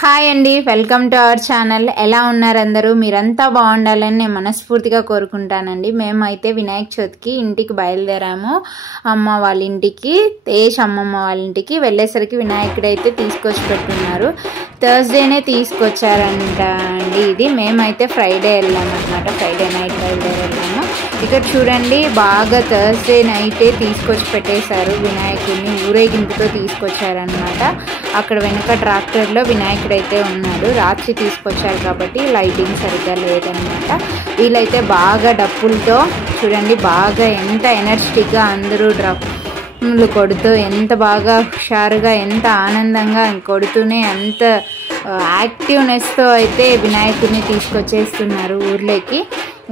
Hi అండి, welcome to our channel. ఎలా ఉన్నారు అందరూ? మీరంతా బాగుండాలని నేను మనస్ఫూర్తిగా కోరుకుంటానండి. మేమైతే వినాయక చవితికి ఇంటికి బయలుదేరాము. అమ్మ వాళ్ళ ఇంటికి, తేజ్ అమ్మమ్మ వాళ్ళ ఇంటికి వెళ్ళేసరికి వినాయకుడు అయితే తీసుకొచ్చి పెట్టున్నారు. థర్స్డేనే తీసుకొచ్చారంట అండి. ఇది మేమైతే ఫ్రైడే వెళ్ళామన్నమాట. ఫ్రైడే నైట్ వెళ్ళాము. ఇక్కడ చూడండి, బాగా థర్స్డే నైటే తీసుకొచ్చి పెట్టేశారు వినాయకుడిని. ఊరేగింపుతో తీసుకొచ్చారనమాట. అక్కడ వెనక ట్రాక్టర్లో వినాయకుడు అయితే ఉన్నాడు. రాత్రి తీసుకొచ్చారు కాబట్టి లైటింగ్ సరిగ్గా లేదనమాట. వీళ్ళైతే బాగా డప్పులతో చూడండి, బాగా ఎంత ఎనర్జెటిక్గా అందరూ డ్రమ్లు కొడుతూ ఎంత బాగా హుషారుగా, ఎంత ఆనందంగా కొడుతూనే అంత యాక్టివ్నెస్తో అయితే వినాయకుడిని తీసుకొచ్చేస్తున్నారు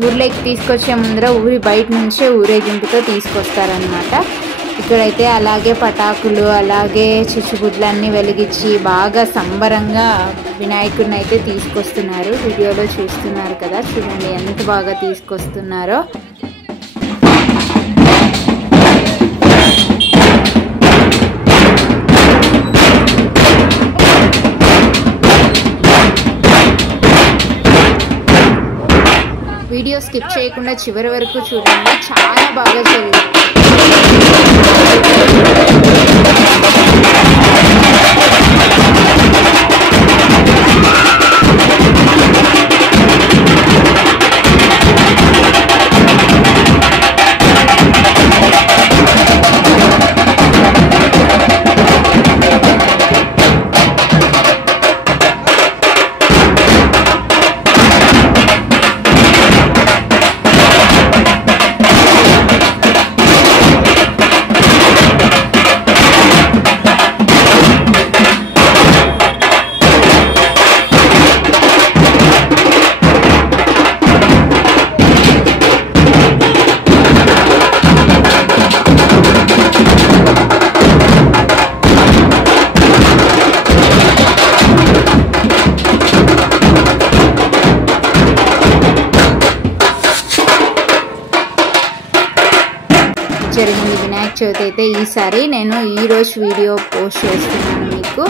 ఊర్లోకి తీసుకొచ్చే ముందర ఊరి బయట నుంచే ఊరేగింపుతో తీసుకొస్తారనమాట. ఇక్కడైతే అలాగే పటాకులు, అలాగే చిచ్చుబుడ్లన్నీ వెలిగించి బాగా సంబరంగా వినాయకుడిని అయితే తీసుకొస్తున్నారు. వీడియోలో చూస్తున్నారు కదా, చూడండి ఎంత బాగా తీసుకొస్తున్నారో. వీడియో స్కిప్ చేయకుండా చివరి వరకు చూడండి, చాలా బాగా జరిగింది. జరిగింది వినాయక చవితి అయితే. ఈసారి నేను ఈరోజు వీడియో పోస్ట్ చేస్తున్నాను మీకు.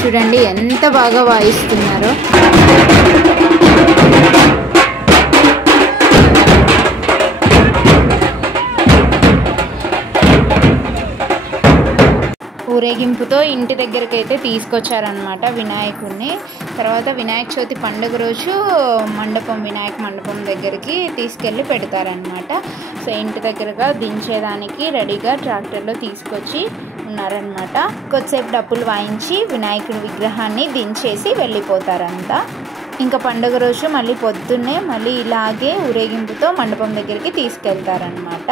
చూడండి ఎంత బాగా వాయిస్తున్నారో. ఊరేగింపుతో ఇంటి దగ్గరికి అయితే తీసుకొచ్చారనమాట వినాయకుడిని. తర్వాత వినాయక చవితి పండుగ రోజు వినాయక మండపం దగ్గరికి తీసుకెళ్ళి పెడతారనమాట. సో ఇంటి దగ్గరగా దించేదానికి రెడీగా ట్రాక్టర్లో తీసుకొచ్చి ఉన్నారనమాట. కొద్దిసేపు డప్పులు వాయించి వినాయకుడి విగ్రహాన్ని దించేసి వెళ్ళిపోతారంతా. ఇంకా పండుగ రోజు మళ్ళీ పొద్దున్నే మళ్ళీ ఇలాగే ఊరేగింపుతో మండపం దగ్గరికి తీసుకెళ్తారనమాట.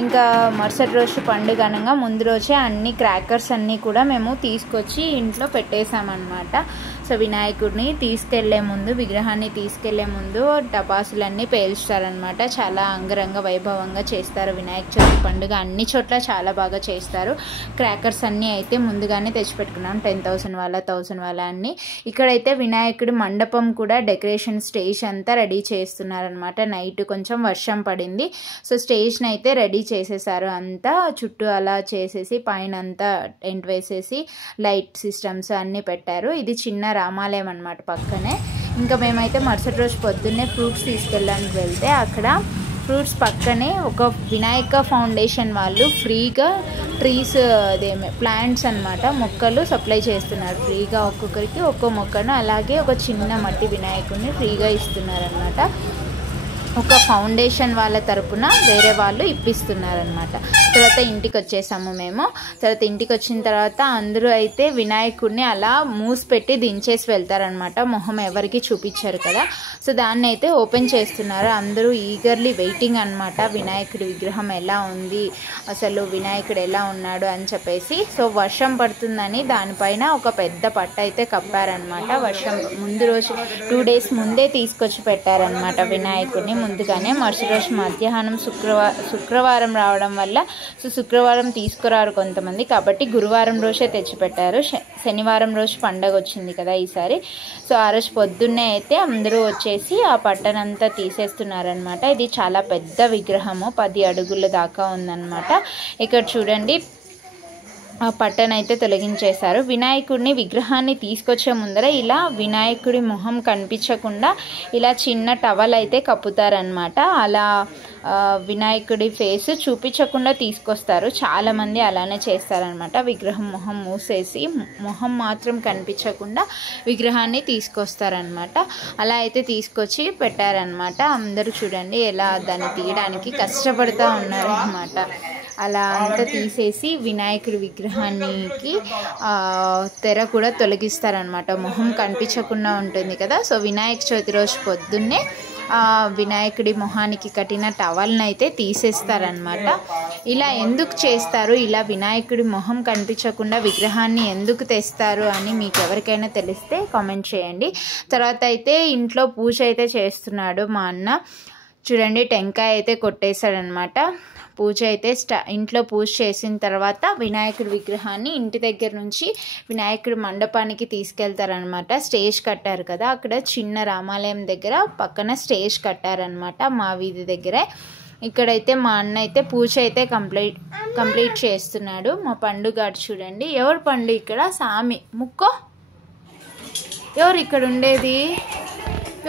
ఇంకా మరుసటి రోజు పండుగ అనగా ముందు రోజే అన్ని క్రాకర్స్ అన్నీ కూడా మేము తీసుకొచ్చి ఇంట్లో పెట్టేశామన్నమాట. సో వినాయకుడిని విగ్రహాన్ని తీసుకెళ్లే ముందు టపాసులన్నీ పేల్చుతారనమాట. చాలా అంగరంగ వైభవంగా చేస్తారు వినాయక చవితి పండుగ. అన్ని చోట్ల చాలా బాగా చేస్తారు. క్రాకర్స్ అన్నీ అయితే ముందుగానే తెచ్చిపెట్టుకున్నాం. 10,000 వాళ్ళ 1,000 వాళ్ళ అన్నీ. ఇక్కడైతే వినాయకుడి మండపం కూడా డెకరేషన్ స్టేజ్ అంతా రెడీ చేస్తున్నారనమాట. నైట్ కొంచెం వర్షం పడింది. సో స్టేజ్ని అయితే రెడీ చేసేసారు. అంతా చుట్టూ అలా చేసేసి పైన అంతా టెంట్ వేసేసి లైట్ సిస్టమ్స్ అన్నీ పెట్టారు. ఇది చిన్న రామాలయం అన్నమాట పక్కనే. ఇంకా మేమైతే మరుసటి రోజు పొద్దున్నే ఫ్రూట్స్ తీసుకెళ్ళడానికి వెళ్తే అక్కడ ఫ్రూట్స్ పక్కనే ఒక వినాయక ఫౌండేషన్ వాళ్ళు ఫ్రీగా ట్రీస్ ప్లాంట్స్ అన్నమాట, మొక్కలు సప్లై చేస్తున్నారు ఫ్రీగా. ఒక్కొక్కరికి ఒక్కో మొక్కను, అలాగే ఒక చిన్న మట్టి వినాయకుడిని ఫ్రీగా ఇస్తున్నారనమాట. ఒక ఫౌండేషన్ వాళ్ళ తరపున వేరే వాళ్ళు ఇప్పిస్తున్నారనమాట. తర్వాత ఇంటికి వచ్చేసాము మేము. తర్వాత ఇంటికి వచ్చిన తర్వాత అందరూ అయితే వినాయకుడిని అలా మూసిపెట్టి దించేసి వెళ్తారనమాట. మొహం ఎవరికి చూపించారు కదా. సో దాన్ని అయితే ఓపెన్ చేస్తున్నారు. అందరూ ఈగర్లీ వెయిటింగ్ అనమాట. వినాయకుడి విగ్రహం ఎలా ఉంది, అసలు వినాయకుడు ఎలా ఉన్నాడు అని చెప్పేసి. సో వర్షం పడుతుందని దానిపైన ఒక పెద్ద పట్ట అయితే కప్పారనమాట. వర్షం ముందు రోజు 2 days ముందే తీసుకొచ్చి పెట్టారనమాట వినాయకుడిని. ముందుగానే మరుసటి రోజు మధ్యాహ్నం శుక్రవారం రావడం వల్ల సో శుక్రవారం తీసుకురారు కొంతమంది, కాబట్టి గురువారం రోజే తెచ్చిపెట్టారు. శనివారం రోజు పండగ వచ్చింది కదా ఈసారి. సో ఆ రోజు పొద్దున్నే అయితే అందరూ వచ్చేసి ఆ పట్టనంతా తీసేస్తున్నారనమాట. ఇది చాలా పెద్ద విగ్రహము, 10 అడుగుల దాకా ఉందన్నమాట. ఇక్కడ చూడండి ఆ పట్టనైతే తొలగించేశారు. వినాయకుడిని విగ్రహాన్ని తీసుకొచ్చే ముందర ఇలా వినాయకుడి మొహం కనిపించకుండా ఇలా చిన్న టవల్ అయితే కప్పుతారనమాట. అలా వినాయకుడి ఫేస్ చూపించకుండా తీసుకొస్తారు. చాలామంది అలానే చేస్తారనమాట. విగ్రహం మొహం మూసేసి మొహం మాత్రం కనిపించకుండా విగ్రహాన్ని తీసుకొస్తారనమాట. అలా అయితే తీసుకొచ్చి పెట్టారనమాట. అందరూ చూడండి ఎలా దాన్ని తీయడానికి కష్టపడుతూ ఉన్నారనమాట. అలా అంతా తీసేసి వినాయకుడి విగ్రహానికి తెర కూడా తొలగిస్తారనమాట. మొహం కనిపించకుండా ఉంటుంది కదా. సో వినాయక చవితి రోజు పొద్దున్నే వినాయకుడి మొహానికి కట్టిన టవల్ని అయితే తీసేస్తారనమాట. ఇలా ఎందుకు చేస్తారు, ఇలా వినాయకుడి మొహం కనిపించకుండా విగ్రహాన్ని ఎందుకు తెస్తారు అని మీకు ఎవరికైనా తెలిస్తే కామెంట్ చేయండి. తర్వాత అయితే ఇంట్లో పూజ అయితే చేస్తున్నాడు మా అన్న. చూడండి టెంకాయ అయితే కొట్టేశాడనమాట. పూజ అయితే ఇంట్లో పూజ చేసిన తర్వాత వినాయకుడి విగ్రహాన్ని ఇంటి దగ్గర నుంచి వినాయకుడి మండపానికి తీసుకెళ్తారనమాట. స్టేజ్ కట్టారు కదా, అక్కడ చిన్న రామాలయం దగ్గర పక్కన స్టేజ్ కట్టారనమాట మా వీధి దగ్గరే. ఇక్కడైతే మా అన్న అయితే పూజ అయితే కంప్లీట్ చేస్తున్నాడు. మా పండుగాడు చూడండి. ఎవరు పండు ఇక్కడ? సామి ముక్కో. ఎవరు ఇక్కడ ఉండేది?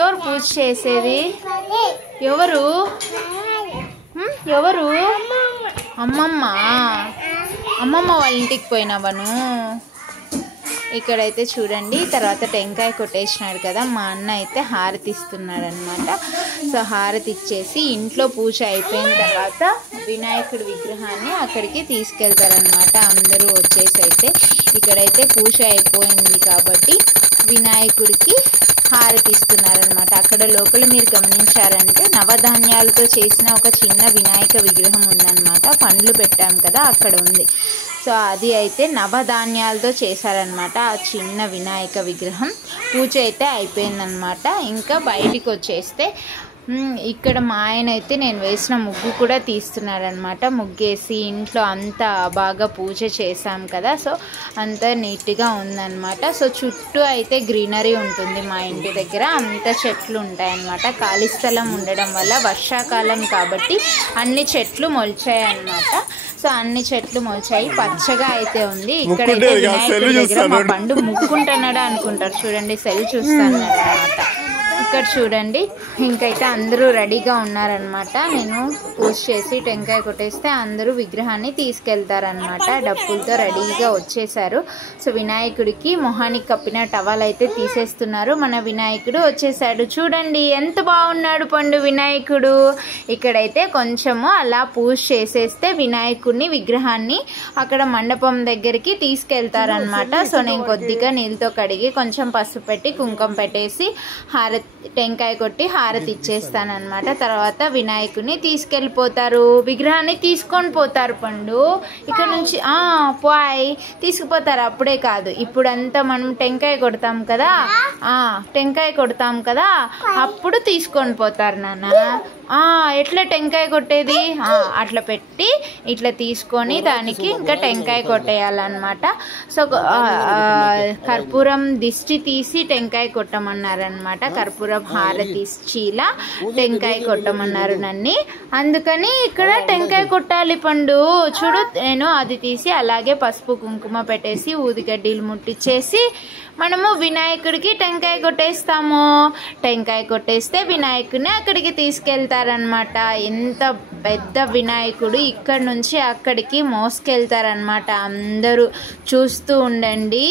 ఎవరు పూజ చేసేది? ఎవరు? అమ్మమ్మ. అమ్మమ్మ వాళ్ళ ఇంటికి పోయినావను. ఇక్కడైతే చూడండి తర్వాత టెంకాయ కొట్టేసినాడు కదా, మా అన్న అయితే హారతి ఇస్తున్నాడు అనమాట. సో హారతి ఇచ్చేసి ఇంట్లో పూజ అయిపోయిన తర్వాత వినాయకుడి విగ్రహాన్ని అక్కడికి తీసుకెళ్తారనమాట. అందరూ వచ్చేసి అయితే ఇక్కడైతే పూజ అయిపోయింది కాబట్టి వినాయకుడికి హారతి ఇస్తున్నారనమాట. అక్కడ లోపల మీరు గమనించారంటే నవధాన్యాలతో చేసిన ఒక చిన్న వినాయక విగ్రహం ఉందన్నమాట. పండ్లు పెట్టాం కదా అక్కడ ఉంది. సో అది అయితే నవధాన్యాలతో చేశారనమాట ఆ చిన్న వినాయక విగ్రహం. పూజ అయితే అయిపోయిందనమాట. ఇంకా బయటికి వచ్చేస్తే ఇక్కడ మా ఆయన అయితే నేను వేసిన ముగ్గు కూడా తీస్తున్నారనమాట. ముగ్గేసి ఇంట్లో అంతా బాగా పూజ చేసాం కదా, సో అంతా నీట్గా ఉందన్నమాట. సో చుట్టూ అయితే గ్రీనరీ ఉంటుంది మా ఇంటి దగ్గర, అంత చెట్లు ఉంటాయన్నమాట. ఖాళీ స్థలం ఉండడం వల్ల వర్షాకాలం కాబట్టి అన్ని చెట్లు మొలిచాయి అన్నమాట. సో అన్ని చెట్లు మొలిచాయి, పచ్చగా అయితే ఉంది. ఇక్కడైతే వినాయకుడి దగ్గర మా పండు ముక్కుంటున్నాడు అనుకుంటారు. చూడండి సెల్ చూస్తాను అనమాట. ఇక్కడ చూడండి ఇంకైతే అందరూ రెడీగా ఉన్నారనమాట. నేను పూజ చేసి టెంకాయ కొట్టేస్తే అందరూ విగ్రహాన్ని తీసుకెళ్తారనమాట. డప్పులతో రెడీగా వచ్చేసారు. సో వినాయకుడికి మొహానికి కప్పిన టవల్ అయితే తీసేస్తున్నారు. మన వినాయకుడు వచ్చేసాడు. చూడండి ఎంత బాగున్నాడు పండు వినాయకుడు. ఇక్కడైతే కొంచెము అలా పూజ చేసేస్తే వినాయకుడిని విగ్రహాన్ని అక్కడ మండపం దగ్గరికి తీసుకెళ్తారనమాట. సో నేను కొద్దిగా నీళ్ళతో కడిగి కొంచెం పసుపు పెట్టి కుంకుమ పెట్టేసి టెంకాయ కొట్టి హారతి ఇచ్చేస్తానమాట. తర్వాత వినాయకుడిని తీసుకెళ్ళిపోతారు. విగ్రహాన్ని తీసుకొని పోతారు పండు ఇక్కడ నుంచి. తీసుకుపోతారు. అప్పుడే కాదు, ఇప్పుడంతా మనం టెంకాయ కొడతాం కదా అప్పుడు తీసుకొని పోతారు నాన్న. ఎట్లా టెంకాయ కొట్టేది? అట్లా పెట్టి ఇట్లా తీసుకొని దానికి ఇంకా టెంకాయ కొట్టేయాలన్నమాట. సో కర్పూరం దిష్టి తీసి టెంకాయ కొట్టమన్నారనమాట. కర్పూరం హారతి చీల టెంకాయ కొట్టమన్నారు నన్ను. అందుకని ఇక్కడ టెంకాయ కొట్టాలి పండు. చూడు నేను అది తీసి అలాగే పసుపు కుంకుమ పెట్టేసి ఊదిగడ్డీలు ముట్టించేసి మనము వినాయకుడికి టెంకాయ కొట్టేస్తాము. టెంకాయ కొట్టేస్తే వినాయకుడిని అక్కడికి తీసుకెళ్తారనమాట. ఎంత పెద్ద వినాయకుడు ఇక్కడ నుంచి అక్కడికి మోసుకెళ్తారనమాట. అందరూ చూస్తూ ఉండండి,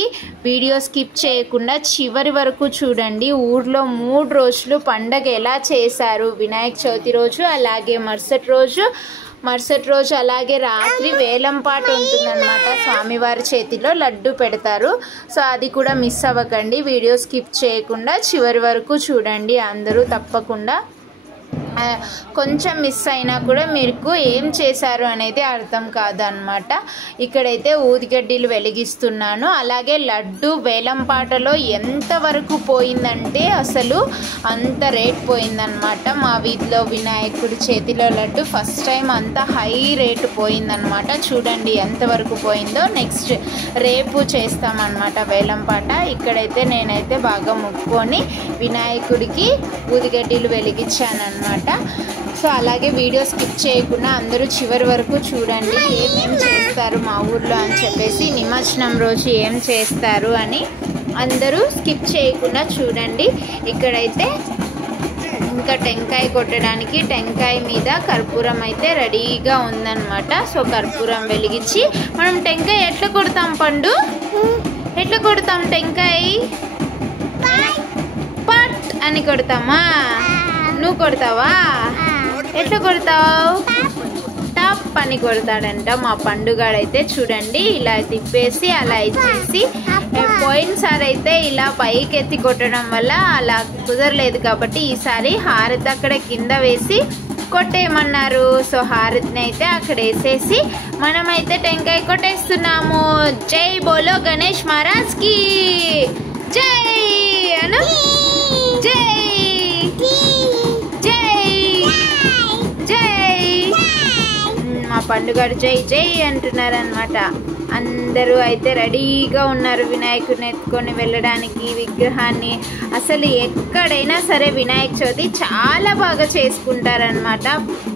వీడియో స్కిప్ చేయకుండా చివరి వరకు చూడండి. ఊర్లో 3 రోజులు పండగ ఎలా చేశారు, వినాయక చవితి రోజు అలాగే మరుసటి రోజు అలాగే రాత్రి వేలం పాట ఉంటుందన్నమాట. స్వామివారి చేతిలో లడ్డు పెడతారు. సో అది కూడా మిస్ అవ్వకండి, వీడియో స్కిప్ చేయకుండా చివరి వరకు చూడండి అందరూ తప్పకుండా. కొంచెం మిస్ అయినా కూడా మీకు ఏం చేశారు అనేది అర్థం కాదు అన్నమాట. ఇక్కడైతే ఊదిగడ్డీలు వెలిగిస్తున్నాను. అలాగే లడ్డు వేలం పాటలో ఎంతవరకు పోయిందంటే అసలు అంత రేట్ పోయిందనమాట. మా వీధిలో వినాయకుడి చేతిలో లడ్డు ఫస్ట్ టైం అంత హై రేటు పోయిందనమాట. చూడండి ఎంతవరకు పోయిందో. నెక్స్ట్ రేపు చేస్తామన్నమాట వేలం పాట. ఇక్కడైతే నేనైతే బాగా మొక్కుకొని వినాయకుడికి ఊదిగడ్డీలు వెలిగించానమాట. సో అలాగే వీడియో స్కిప్ చేయకుండా అందరూ చివరి వరకు చూడండి, ఏమేమి చేస్తారు మా ఊర్లో అని చెప్పేసి, నిమజ్జనం రోజు ఏం చేస్తారు అని అందరూ స్కిప్ చేయకుండా చూడండి. ఇక్కడైతే ఇంకా టెంకాయ కొట్టడానికి టెంకాయ మీద కర్పూరం అయితే రెడీగా ఉందన్నమాట. సో కర్పూరం వెలిగించి మనం టెంకాయ ఎట్లా కొడతాం పండు, ఎట్లా కొడతాం టెంకాయ? పట్ అని కొడతామా? నువ్వు కొడతావా? ఎట్లా కొడతావు? టప్ అని కొడతాడంట మా పండుగాడైతే. చూడండి ఇలా తిప్పేసి అలా ఇచ్చేసి, పోయినసారి అయితే ఇలా పైకి ఎత్తి కొట్టడం వల్ల అలా కుదరలేదు కాబట్టి ఈసారి హారతి అక్కడ కింద వేసి కొట్టేయమన్నారు. సో హారతిని అయితే అక్కడ వేసేసి మనమైతే టెంకాయ కొట్టేస్తున్నాము. జై బోలో గణేష్ మహారాజ్ కి జై అను, జై జై జై. మా పండుగాడు జై జై అంటున్నారు అనమాట. అందరూ అయితే రెడీగా ఉన్నారు వినాయకుడిని ఎత్తుకొని వెళ్ళడానికి విగ్రహాన్ని. అసలు ఎక్కడైనా సరే వినాయక చవితి చాలా బాగా చేసుకుంటారనమాట.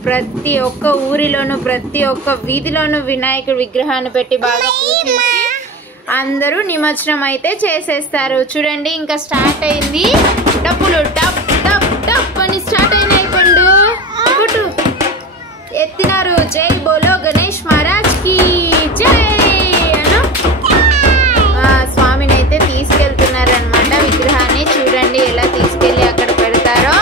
ప్రతి ఒక్క ఊరిలోనూ ప్రతి ఒక్క వీధిలోనూ వినాయకుడి విగ్రహాన్ని పెట్టి బాగా పూజించి అందరూ నిమజ్జనం అయితే చేసేస్తారు. చూడండి ఇంకా స్టార్ట్ అయింది, డప్పులు టప్ టప్ టప్ అని స్టార్ట్ అయినాయి. పండు కొట్టు ఎత్తినారు. జై బోలో గణేష్ మహారాజ్ కి జై అను. స్వామిని అయితే తీసుకెళ్తున్నారనమాట విగ్రహాన్ని. చూడండి ఎలా తీసుకెళ్లి అక్కడ పెడతారో.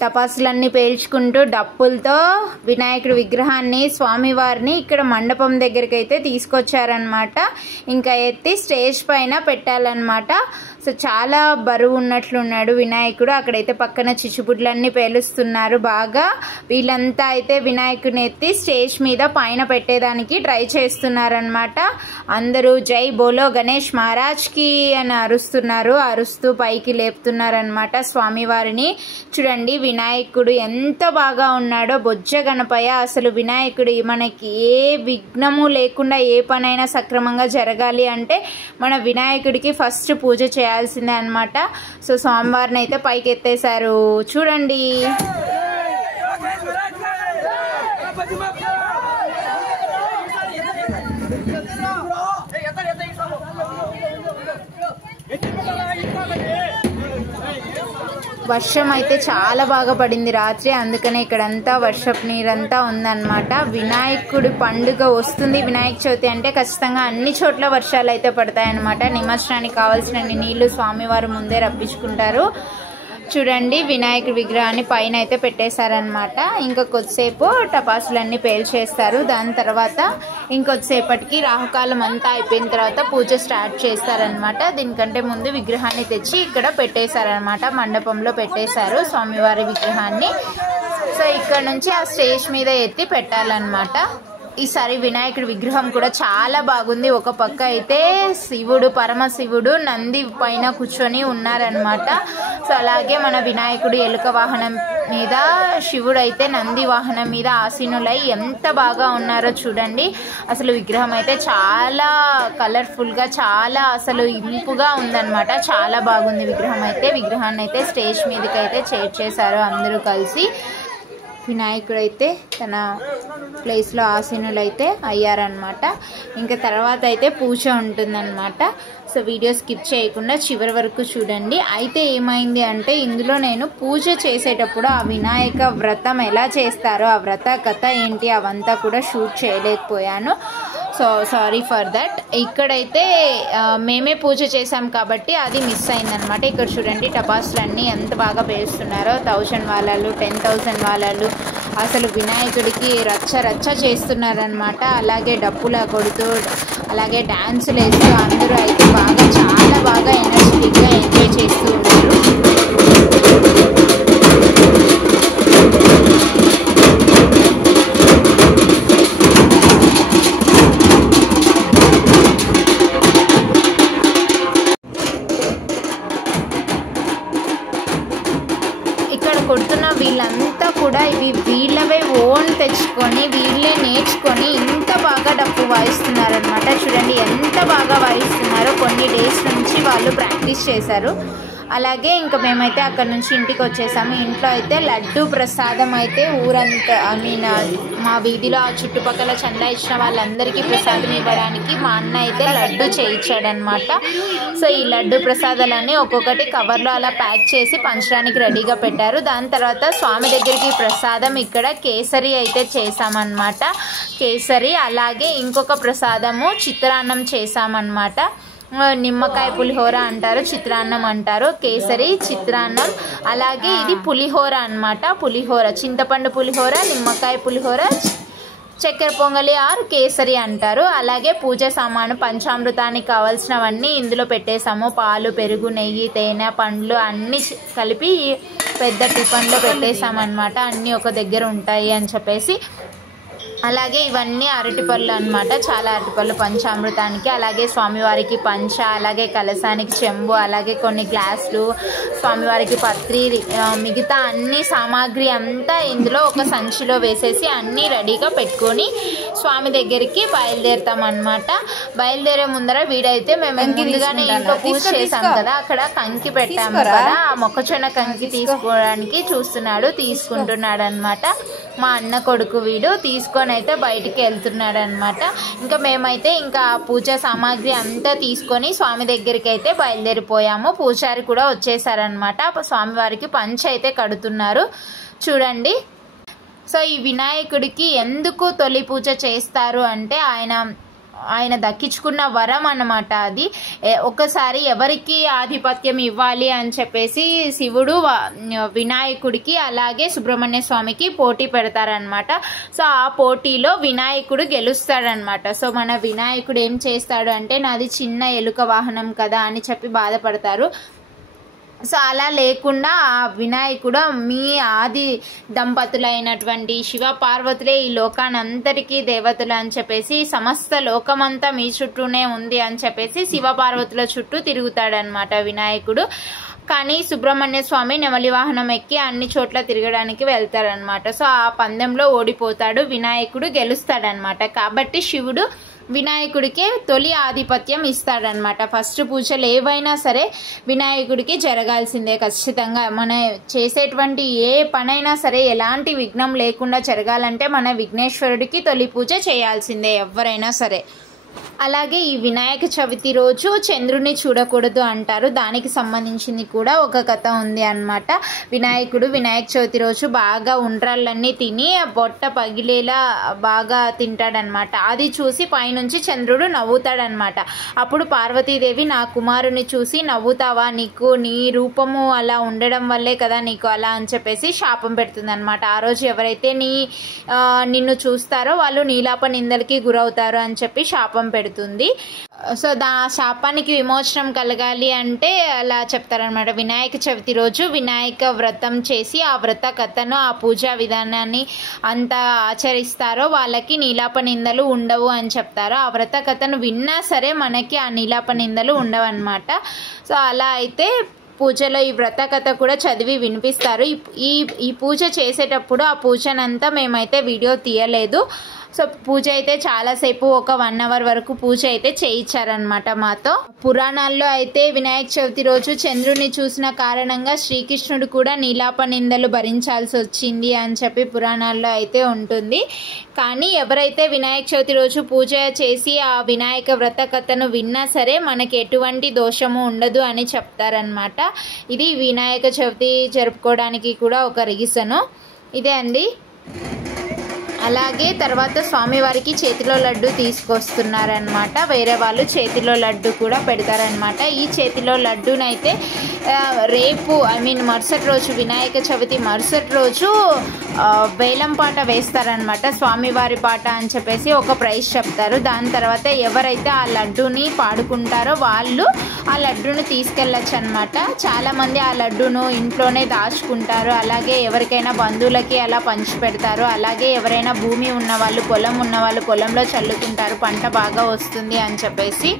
టపాసులన్నీ పేల్చుకుంటూ డప్పులతో వినాయకుడి విగ్రహాన్ని స్వామివారిని ఇక్కడ మండపం దగ్గరికి అయితే తీసుకొచ్చారనమాట. ఇంకా ఎత్తి స్టేజ్ పైన పెట్టాలన్నమాట. సో చాలా బరువు ఉన్నట్లున్నాడు వినాయకుడు. అక్కడైతే పక్కన చిచ్చుబుడ్లన్నీ పేలుస్తున్నారు బాగా. వీళ్ళంతా అయితే వినాయకుడిని ఎత్తి స్టేజ్ మీద పైన పెట్టేదానికి ట్రై చేస్తున్నారనమాట. అందరూ జై బోలో గణేష్ మహారాజ్ కి అని అరుస్తున్నారు. అరుస్తూ పైకి లేపుతున్నారనమాట స్వామివారిని. చూడండి వినాయకుడు ఎంత బాగా ఉన్నాడో, బొజ్జ గణపయ్య. అసలు వినాయకుడు మనకి ఏ విఘ్నము లేకుండా ఏ పనైనా సక్రమంగా జరగాలి అంటే మన వినాయకుడికి ఫస్ట్ పూజ చేయాల్సిందే అనమాట. సో స్వామివారిని అయితే పైకి ఎత్తేసారు చూడండి. వర్షం అయితే చాలా బాగా పడింది రాత్రి, అందుకనే ఇక్కడంతా వర్షపు నీరంతా ఉందన్నమాట. వినాయకుడి పండుగ వస్తుంది, వినాయక చవితి అంటే ఖచ్చితంగా అన్ని చోట్ల వర్షాలు అయితే పడతాయన్నమాట. నిమజ్జనానికి కావాల్సిన నీళ్లు స్వామివారు ముందే రప్పించుకుంటారు. చూడండి వినాయకుడి విగ్రహాన్ని పైన అయితే పెట్టేశారనమాట. ఇంకా కొద్దిసేపు టపాసులన్నీ పేల్చేస్తారు. దాని తర్వాత ఇంకొద్దిసేపటికి రాహుకాలం అంతా అయిపోయిన తర్వాత పూజ స్టార్ట్ చేస్తారనమాట. దీనికంటే ముందు విగ్రహాన్ని తెచ్చి ఇక్కడ పెట్టేశారనమాట. మండపంలో పెట్టేశారు స్వామివారి విగ్రహాన్ని. సో ఇక్కడ నుంచి ఆ స్టేజ్ మీద ఎత్తి పెట్టాలన్నమాట. ఈసారి వినాయకుడి విగ్రహం కూడా చాలా బాగుంది. ఒక పక్క అయితే శివుడు, పరమశివుడు నంది పైన కూర్చొని ఉన్నారనమాట. సో అలాగే మన వినాయకుడు ఎలుక వాహనం మీద, శివుడు అయితే నంది వాహనం మీద ఆసీనులై ఎంత బాగా ఉన్నారో చూడండి. అసలు విగ్రహం అయితే చాలా కలర్ఫుల్గా, చాలా అసలు ఇంపుగా ఉందన్నమాట. చాలా బాగుంది విగ్రహం అయితే. విగ్రహాన్ని అయితే స్టేజ్ మీదకి అయితే చేర్చేశారు అందరూ కలిసి. వినాయకుడు అయితే తన ప్లేస్లో ఆసీనులైతే అయ్యారనమాట. ఇంకా తర్వాత అయితే పూజ ఉంటుందన్నమాట. సో వీడియో స్కిప్ చేయకుండా చివరి వరకు చూడండి. అయితే ఏమైంది అంటే ఇందులో నేను పూజ చేసేటప్పుడు ఆ వినాయక వ్రతం ఎలా చేస్తారో, ఆ వ్రత కథ ఏంటి అవంతా కూడా షూట్ చేయలేకపోయాను. So sorry for that. ఇక్కడైతే మేమే పూజ చేసాం కాబట్టి అది మిస్ అయిందనమాట. ఇక్కడ చూడండి టపాసులు అన్నీ ఎంత బాగా పేరుస్తున్నారో. 1000 వాళ్ళలు, 10,000 వాళ్ళలు అసలు వినాయకుడికి రచ్చ రచ్చ చేస్తున్నారనమాట. అలాగే డప్పులా కొడుతూ, అలాగే డ్యాన్సులు వేస్తూ అందరూ అయితే బాగా, చాలా బాగా ఎనర్జెటిక్గా ఎంజాయ్ చేస్తూ ఉన్నారు. కొడుతున్న వీళ్ళంతా కూడా ఇవి వీళ్ళవే ఓన్ తెచ్చుకొని వీళ్ళే నేర్చుకొని ఇంత బాగా డప్పు వాయిస్తున్నారనమాట. చూడండి ఎంత బాగా వాయిస్తున్నారో. కొన్ని డేస్ నుంచి వాళ్ళు ప్రాక్టీస్ చేశారు. అలాగే ఇంకా మేమైతే అక్కడ నుంచి ఇంటికి వచ్చేసాము. ఇంట్లో అయితే లడ్డు ప్రసాదం అయితే ఊరంతా, మా వీధిలో ఆ చుట్టుపక్కల చందా ఇచ్చిన వాళ్ళందరికీ ప్రసాదం ఇవ్వడానికి మా అన్న అయితే లడ్డు చేయించాడనమాట. సో ఈ లడ్డు ప్రసాదాలన్నీ ఒక్కొక్కటి కవర్లో అలా ప్యాక్ చేసి పంచడానికి రెడీగా పెట్టారు. దాని తర్వాత స్వామి దగ్గరికి ప్రసాదం ఇక్కడ కేసరి అయితే చేసామన్నమాట. కేసరి, అలాగే ఇంకొక ప్రసాదము చిత్రాన్నం చేసామన్నమాట. నిమ్మకాయ పులిహోర అంటారు, చిత్రాన్నం అంటారు. కేసరి, చిత్రాన్నం, అలాగే ఇది పులిహోర అన్నమాట. పులిహోర చింతపండు పులిహోర, నిమ్మకాయ పులిహోర, చక్కెర పొంగలి ఆర్ కేసరి అంటారు. అలాగే పూజ సామాను, పంచామృతానికి కావాల్సినవన్నీ ఇందులో పెట్టేసాము. పాలు, పెరుగు, నెయ్యి, తేనె, పండ్లు అన్నీ కలిపి పెద్ద టిఫన్లో పెట్టేసామన్నమాట. అన్నీ ఒక దగ్గర ఉంటాయి అని చెప్పేసి. అలాగే ఇవన్నీ అరటిపళ్ళు అన్నమాట. చాలా అరటిపళ్ళు పంచామృతానికి. అలాగే స్వామివారికి పంచ, అలాగే కలశానికి చెంబు, అలాగే కొన్ని గ్లాసులు, స్వామివారికి పత్రి, మిగతా అన్ని సామాగ్రి అంతా ఇందులో ఒక సంచిలో వేసేసి అన్నీ రెడీగా పెట్టుకొని స్వామి దగ్గరికి బయలుదేరుతాం అన్నమాట. బయలుదేరే ముందర వీడైతే మేము ముందుగానే ఇంట్లో పూజ చేసాం కదా, అక్కడ కంకి పెట్టాము కదా, ఆ మొక్కజొన్న కంకి తీసుకోవడానికి తీసుకుంటున్నాడు అనమాట. మా అన్న కొడుకు వీడు తీసుకొని అయితే బయటికి వెళ్తున్నాడు అనమాట. ఇంకా మేమైతే ఇంకా పూజా సామాగ్రి అంతా తీసుకొని స్వామి దగ్గరికి అయితే బయలుదేరిపోయాము. పూజారి కూడా వచ్చేసారనమాట. స్వామివారికి పంచ అయితే కడుతున్నారు చూడండి. సో ఈ వినాయకుడికి ఎందుకు తొలి పూజ చేస్తారు అంటే ఆయన దక్కించుకున్న వరం అన్నమాట. అది ఒకసారి ఎవరికి ఆధిపత్యం ఇవ్వాలి అని చెప్పేసి శివుడు వినాయకుడికి అలాగే సుబ్రహ్మణ్య స్వామికి పోటీ పెడతారనమాట. సో ఆ పోటీలో వినాయకుడు గెలుస్తాడనమాట. సో మన వినాయకుడు ఏం చేస్తాడు అంటే నాది చిన్న ఎలుక వాహనం కదా అని చెప్పి బాధపడతారు. సో అలా లేకుండా ఆ వినాయకుడు మీ ఆది దంపతులైనటువంటి శివ పార్వతులే ఈ లోకానంతరికీ దేవతలు అని చెప్పేసి, సమస్త లోకమంతా మీ చుట్టూనే ఉంది అని చెప్పేసి శివ పార్వతుల చుట్టూ తిరుగుతాడనమాట వినాయకుడు. కానీ సుబ్రహ్మణ్య స్వామి నెమలి వాహనం ఎక్కి అన్ని చోట్ల తిరగడానికి వెళ్తారనమాట. సో ఆ పందెంలో ఓడిపోతాడు, వినాయకుడు గెలుస్తాడనమాట. కాబట్టి శివుడు వినాయకుడికి తొలి ఆధిపత్యం ఇస్తాడనమాట. ఫస్ట్ పూజలు ఏవైనా సరే వినాయకుడికి జరగాల్సిందే ఖచ్చితంగా. మన చేసేటువంటి ఏ పనైనా సరే ఎలాంటి విఘ్నం లేకుండా జరగాలంటే మన విఘ్నేశ్వరుడికి తొలి పూజ చేయాల్సిందే ఎవరైనా సరే. అలాగే ఈ వినాయక చవితి రోజు చంద్రుని చూడకూడదు అంటారు. దానికి సంబంధించింది కూడా ఒక కథ ఉంది అన్నమాట. వినాయకుడు వినాయక చవితి రోజు బాగా ఉండ్రాళ్ళన్నీ తిని పొట్ట పగిలేలా బాగా తింటాడనమాట. అది చూసి పైనుంచి చంద్రుడు నవ్వుతాడనమాట. అప్పుడు పార్వతీదేవి నా కుమారుని చూసి నవ్వుతావా, నీకు నీ రూపము అలా ఉండడం వల్లే కదా నీకు అలా అని చెప్పేసి శాపం పెడుతుంది అనమాట. ఆ రోజు ఎవరైతే నిన్ను చూస్తారో వాళ్ళు నీలాప నిందలకి గురవుతారు అని చెప్పి శాపం పెడుతుంది పెడుతుంది. సో శాపానికి విమోచనం కలగాలి అంటే అలా చెప్తారనమాట. వినాయక చవితి రోజు వినాయక వ్రతం చేసి ఆ వ్రత కథను ఆ పూజా విధానాన్ని అంతా ఆచరిస్తారో వాళ్ళకి నీలాప నిందలు ఉండవు అని చెప్తారు. ఆ వ్రత కథను విన్నా సరే మనకి ఆ నీలాప నిందలు ఉండవు అనమాట. సో అలా అయితే పూజలో ఈ వ్రత కథ కూడా చదివి వినిపిస్తారు. ఈ పూజ చేసేటప్పుడు ఆ పూజనంతా మేమైతే వీడియో తీయలేదు. సో పూజ అయితే చాలాసేపు ఒక 1 అవర్ వరకు పూజ అయితే చేయించారనమాట మాతో. పురాణాల్లో అయితే వినాయక చవితి రోజు చంద్రుని చూసిన కారణంగా శ్రీకృష్ణుడు కూడా నీలాప నిందలు భరించాల్సి వచ్చింది అని చెప్పి పురాణాల్లో అయితే ఉంటుంది. కానీ ఎవరైతే వినాయక చవితి రోజు పూజ చేసి ఆ వినాయక వ్రత కథను విన్నా సరే మనకి ఎటువంటి దోషము ఉండదు అని చెప్తారనమాట. ఇది వినాయక చవితి జరుపుకోవడానికి కూడా ఒక రీజను ఇదే అండి. అలాగే తర్వాత స్వామివారికి చేతిలో లడ్డు తీసుకొస్తున్నారనమాట. వేరే వాళ్ళు చేతిలో లడ్డు కూడా పెడతారనమాట. ఈ చేతిలో లడ్డునైతే రేపు మరుసటి రోజు వినాయక చవితి మరుసటి రోజు వేలం పాట వేస్తారనమాట. స్వామివారి పాట అని చెప్పేసి ఒక ప్రైజ్ చెప్తారు. దాని తర్వాత ఎవరైతే ఆ లడ్డుని పాడుకుంటారో వాళ్ళు ఆ లడ్డును తీసుకెళ్ళచ్చు అనమాట. చాలామంది ఆ లడ్డును ఇంట్లోనే దాచుకుంటారు. అలాగే ఎవరికైనా బంధువులకి అలా పంచి పెడతారు. అలాగే ఎవరైనా భూమి ఉన్న వాళ్ళు పొలం ఉన్న వాళ్ళు పొలంలో చల్లుకుంటారు, పంట బాగా వస్తుంది అని చెప్పేసి.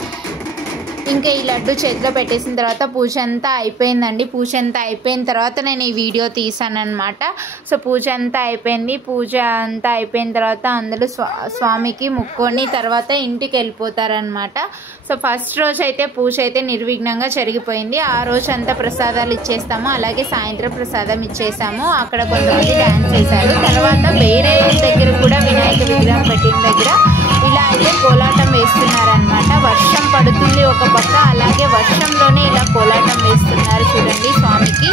ఇంకా ఈ లడ్డు చేతిలో పెట్టేసిన తర్వాత పూజ అంతా అయిపోయిందండి. పూజ అంతా అయిపోయిన తర్వాత నేను ఈ వీడియో తీసాను అనమాట. సో పూజ అంతా అయిపోయింది. పూజ అంతా అయిపోయిన తర్వాత అందులో స్వామికి ముక్కొని తర్వాత ఇంటికి వెళ్ళిపోతారనమాట. సో ఫస్ట్ రోజు అయితే పూజ అయితే నిర్విఘ్నంగా జరిగిపోయింది. ఆ రోజు అంతా ప్రసాదాలు ఇచ్చేస్తాము. అలాగే సాయంత్రం ప్రసాదం ఇచ్చేసాము. అక్కడ కొంతమంది డ్యాన్స్ చేశారు. తర్వాత వేరే దగ్గర కూడా వినాయక విగ్రహం పెట్టిన దగ్గర ఇలా అయితే కోలాటం వేస్తున్నారనమాట. వర్షం పడుతుంది ఒక పక్క, అలాగే వర్షంలోనే ఇలా కోలాటం వేస్తున్నారు చూడండి స్వామికి.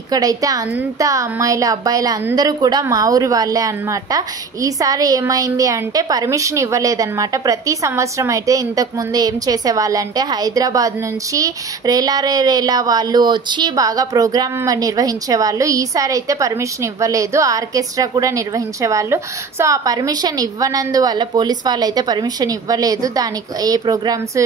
ఇక్కడైతే అంతా అమ్మాయిలు అబ్బాయిలు అందరూ కూడా మా ఊరి వాళ్ళే అనమాట. ఈసారి ఏమైంది అంటే పర్మిషన్ ఇవ్వలేదన్నమాట. ప్రతి సంవత్సరం అయితే ఇంతకుముందు ఏం చేసేవాళ్ళంటే హైదరాబాద్ నుంచి రేలా వాళ్ళు వచ్చి బాగా ప్రోగ్రామ్ నిర్వహించేవాళ్ళు. ఈసారి అయితే పర్మిషన్ ఇవ్వలేదు, ఆర్కెస్ట్రా కూడా నిర్వహించేవాళ్ళు. సో ఆ పర్మిషన్ ఇవ్వనందువల్ల పోలీస్ వాళ్ళు అయితే పర్మిషన్ ఇవ్వలేదు దానికి ఏ ప్రోగ్రామ్స్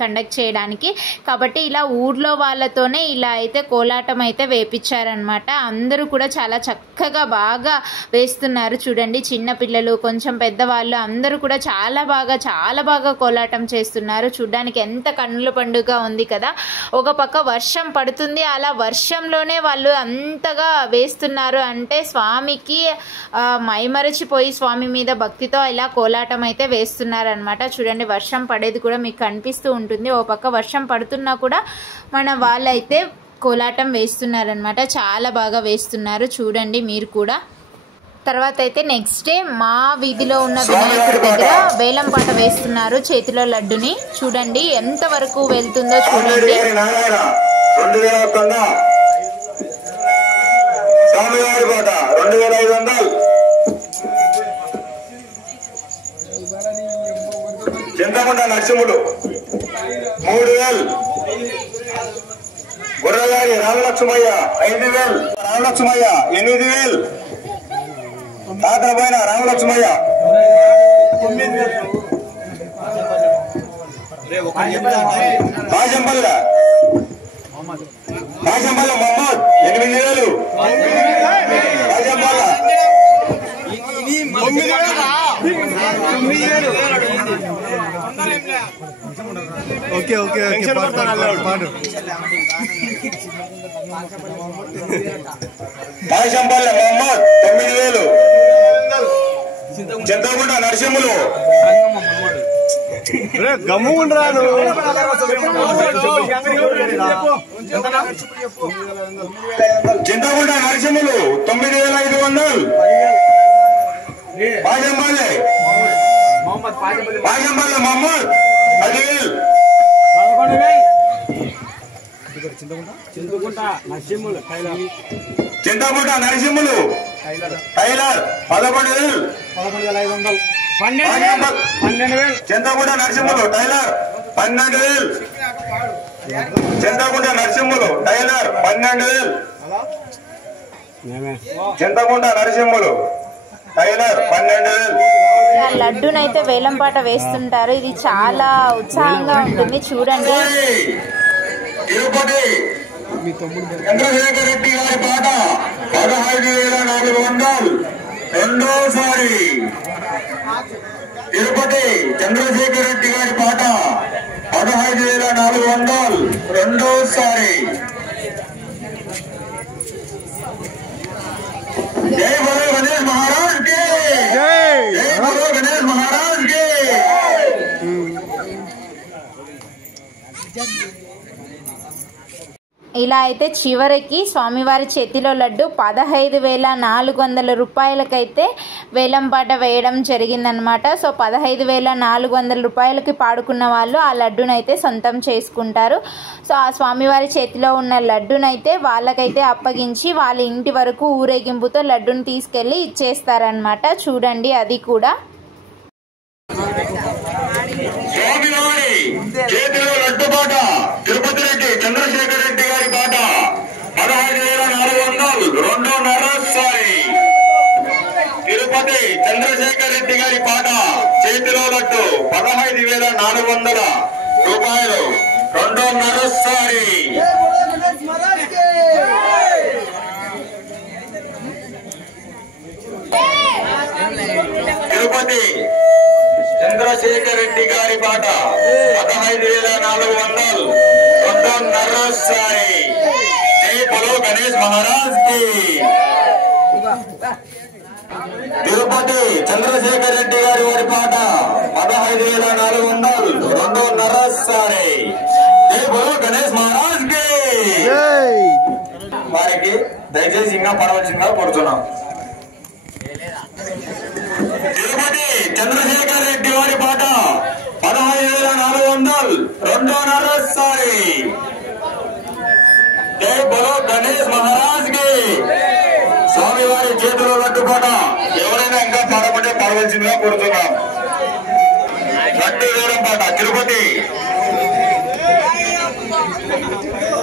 కండక్ట్ చేయడానికి. కాబట్టి ఇలా ఊర్లో వాళ్ళతోనే ఇలా అయితే కోలాటం అయితే వేపించారనమాట. అందరూ కూడా చాలా చక్కగా బాగా వేస్తున్నారు చూడండి. చిన్నపిల్లలు కొంచెం పెద్దవాళ్ళు అందరూ కూడా చాలా బాగా కోలాటం చేస్తున్నారు. చూడడానికి ఎంత కన్నుల పండుగ ఉంది కదా. ఒక పక్క వర్షం పడుతుంది, అలా వర్షంలోనే వాళ్ళు అంతగా వేస్తున్నారు అంటే స్వామికి మైమరచిపోయి స్వామి మీద భక్తితో ఇలా కోలాటం అయితే వేస్తున్నారనమాట. చూడండి వర్షం పడేది కూడా మీకు కనిపిస్తూ ఉంటుంది. ఓ పక్క వర్షం పడుతున్నా కూడా మన వాళ్ళైతే కోలాటం వేస్తున్నారనమాట. చాలా బాగా వేస్తున్నారు చూడండి మీరు కూడా. తర్వాత అయితే నెక్స్ట్ డే మా వీధిలో ఉన్న వినాయకుడి దగ్గర వేలం పాట వేస్తున్నారు. చేతిలో లడ్డుని చూడండి ఎంత వరకు వెళ్తుందో చూడండి. చింతకుంట నరసింహులు 3000, గుర్రగారి రామలక్ష్మయ్య 5000, రామలక్ష్మయ్య 8000, తాతపైన రామలక్ష్మయ్య 9000, కాశంపల్లె మహమ్మద్ 8000, కాశంపల్లె ఓకే పాడు. కాశంపల్లె మహమ్మద్ 9000, చింతకుంట నరసింహులు గమ్ముండ్రాను Chintakunta Narasimhulu 9500, Pajampalle Mohammed 10,000, Chintakunta Narasimhulu tailor 11,000, Chintakunta Narasimhulu tailor 12,000, Chintakunta Narasimhulu tailor 12,000, Chintakunta Narasimhulu tailor 12,000. లడ్డునైతే వేలం పాట వేస్తుంటారు. ఇది చాలా ఉత్సాహంగా ఉంటుంది చూడండి. తిరుపతి చంద్రశేఖర్ రెడ్డి గారి పాట 15,400 రెండోసారి. తిరుపతి చంద్రశేఖర్ రెడ్డి గారి పాట 15,400 రెండోసారి. జై బలో గణేష్ మహారాజ్ కి, జై బలో గణేష్ మహారాజ్ కి. ఇలా అయితే చివరికి స్వామివారి చేతిలో లడ్డు 15,400 రూపాయలకైతే వేలంపాట వేయడం జరిగిందనమాట. సో 15,400 రూపాయలకి పాడుకున్న వాళ్ళు ఆ లడ్డునైతే సొంతం చేసుకుంటారు. సో ఆ స్వామివారి చేతిలో ఉన్న లడ్డునైతే వాళ్ళకైతే అప్పగించి వాళ్ళ ఇంటి వరకు ఊరేగింపుతో లడ్డుని తీసుకెళ్ళి ఇచ్చేస్తారనమాట. చూడండి అది కూడా. స్వామివారి చేతిలో లడ్డు పాట తిరుపతి రెడ్డి చంద్రశేఖర్ రెడ్డి గారి పాట 15,400 రెండోసారి. తిరుపతి చంద్రశేఖర్ రెడ్డి గారి పాట చేతిలో లడ్డు 15,400 రూపాయలు రెండోసారి. తిరుపతి చంద్రశేఖర్ రెడ్డి గారి పాట 15,400 రెండోసారి. జై బలో గణేష్ మహారాజ్ కి. తిరుపతి చంద్రశేఖర్ రెడ్డి గారి వారి పాట 15,400 రెండోసారి. జై బలో గణేష్ మహారాజ్ కి. వారికి దయచేసి ఇంకా పడవలసిందిగా కోరుతున్నాం. తిరుపతి చంద్రశేఖర్ రెడ్డి వారి పాట 15,400 రెండోసారి. జై బలో గణేష్ మహారాజ్ కి. స్వామివారి చేతిలో లడ్డు పాట ఎవరైనా ఇంకా పాడమంటే పాడవలసిందిగా కోరుతున్నాం. లడ్డు వేలం పాట తిరుపతి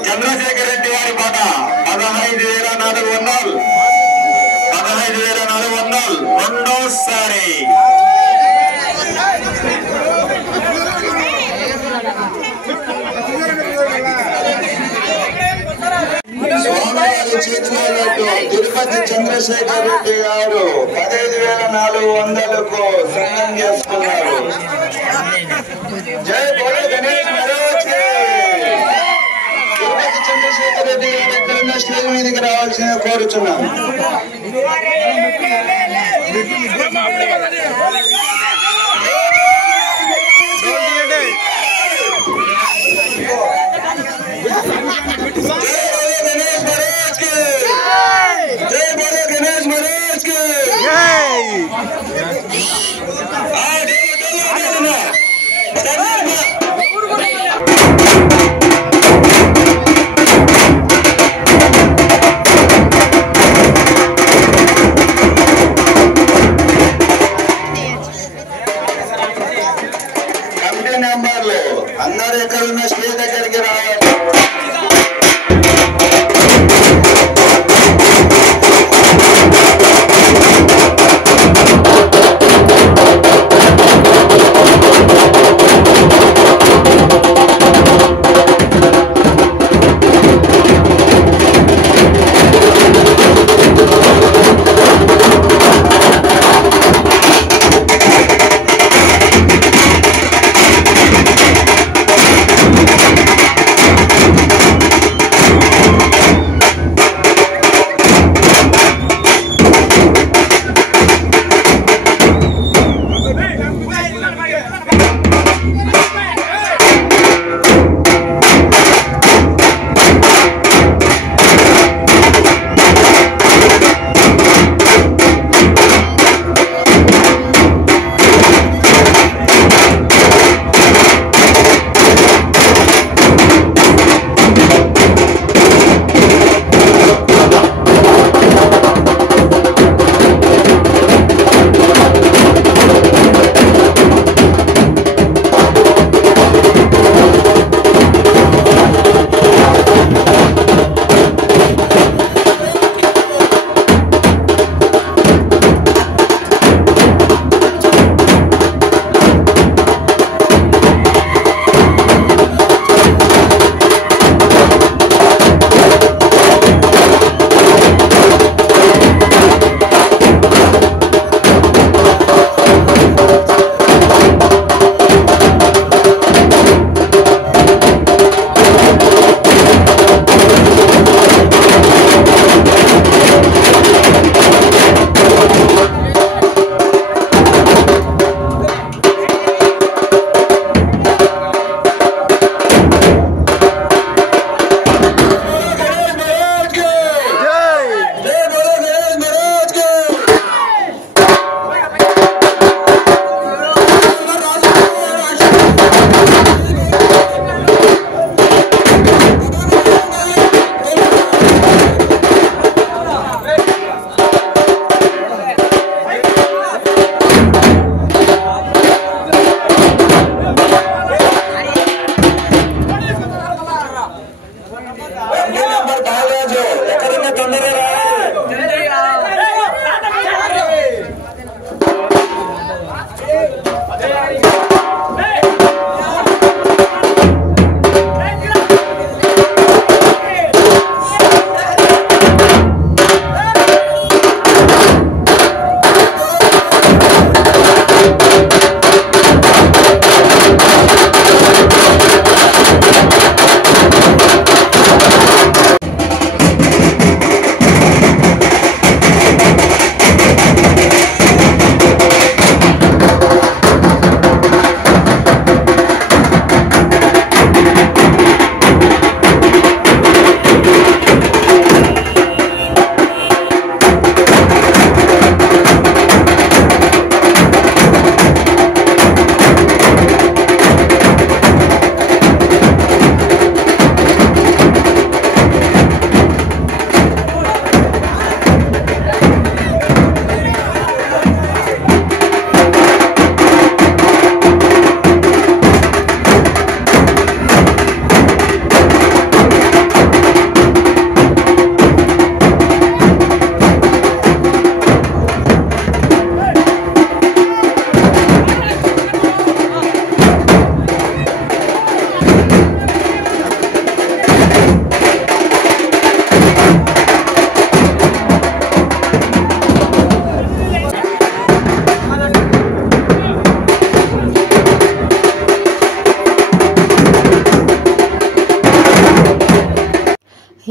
చంద్రశేఖర్ రెడ్డి వారి పాట 15,400 రెండోసారి. తిరుపతి చంద్రశేఖర్ రెడ్డి గారు 15,400కు సంఘం చేసుకున్నారు. జై బోలో గణేష్ మహారాజ్ కి. తిరుపతి చంద్రశేఖర్ రెడ్డి గారు ఎక్కడున్న స్టేజ్ మీదకి రావాల్సిందిగా కోరుచున్నాను. కమిటీ మెంబర్లు అందరూ ఎక్కడున్న స్టేజ్ దగ్గరికి రావాలి.